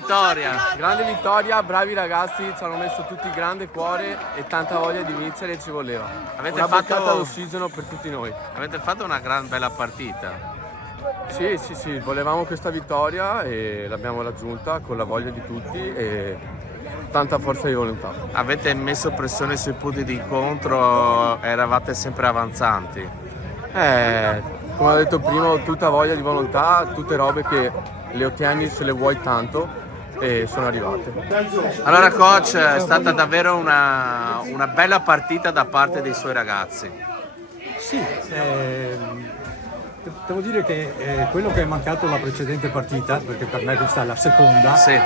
Grande vittoria, bravi ragazzi, ci hanno messo tutti grande cuore e tanta voglia di vincere ci voleva. Avete Una fatto boccata d'ossigeno per tutti noi. Avete fatto una gran bella partita. Sì, volevamo questa vittoria e l'abbiamo raggiunta con la voglia di tutti e tanta forza di volontà. Avete messo pressione sui punti di incontro, eravate sempre avanzanti. Come ho detto prima, ho tutta voglia di volontà, tutte robe che le ottieni se le vuoi tanto e sono arrivate. Allora coach, è stata davvero una bella partita da parte dei suoi ragazzi. Sì, devo dire che quello che è mancato la precedente partita, perché per me questa è la seconda, Sì.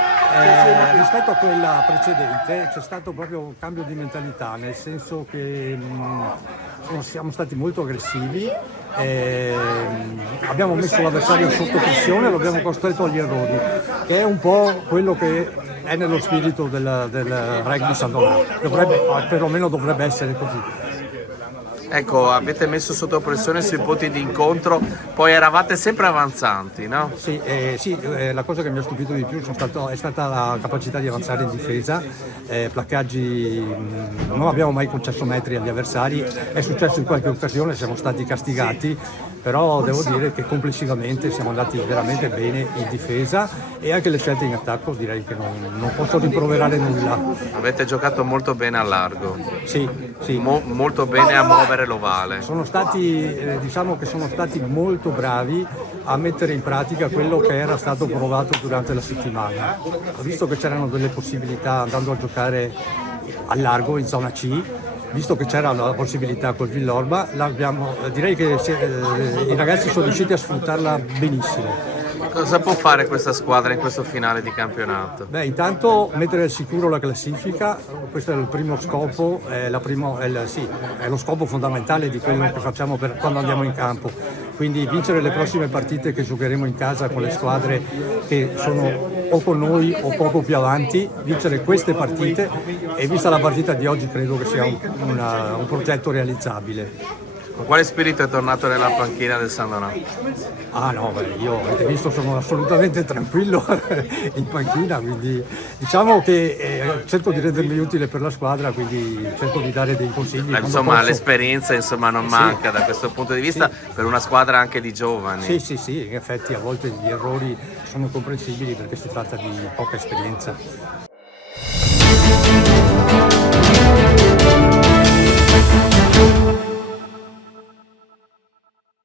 rispetto a quella precedente c'è stato proprio un cambio di mentalità, nel senso che siamo stati molto aggressivi, abbiamo messo l'avversario sotto pressione, lo abbiamo costretto agli errori, che è un po' quello che è nello spirito del rugby San Donato, perlomeno dovrebbe essere così. Ecco, avete messo sotto pressione sui punti di incontro, poi eravate sempre avanzanti, no? Sì, la cosa che mi ha stupito di più è stata la capacità di avanzare in difesa, placcaggi, non abbiamo mai concesso metri agli avversari, è successo in qualche occasione, siamo stati castigati, però devo dire che complessivamente siamo andati veramente bene in difesa e anche le scelte in attacco direi che non posso rimproverare nulla. Avete giocato molto bene a largo, Sì. molto bene a muovere l'ovale. Diciamo che sono stati molto bravi a mettere in pratica quello che era stato provato durante la settimana. Ho visto che c'erano delle possibilità andando a giocare a largo in zona C, visto che c'era la possibilità col Villorba, direi che i ragazzi sono riusciti a sfruttarla benissimo. Cosa può fare questa squadra in questo finale di campionato? Beh, intanto mettere al sicuro la classifica, questo è il primo scopo, è lo scopo fondamentale di quello che facciamo quando andiamo in campo. Quindi vincere le prossime partite che giocheremo in casa con le squadre che sono o con noi o poco più avanti, vincere queste partite e vista la partita di oggi credo che sia un progetto realizzabile. Con quale spirito è tornato nella panchina del San Donato? Io avete visto sono assolutamente tranquillo in panchina, quindi diciamo che cerco di rendermi utile per la squadra, quindi cerco di dare dei consigli. Insomma, l'esperienza non manca da questo punto di vista per una squadra anche di giovani. Sì, in effetti a volte gli errori sono comprensibili perché si tratta di poca esperienza.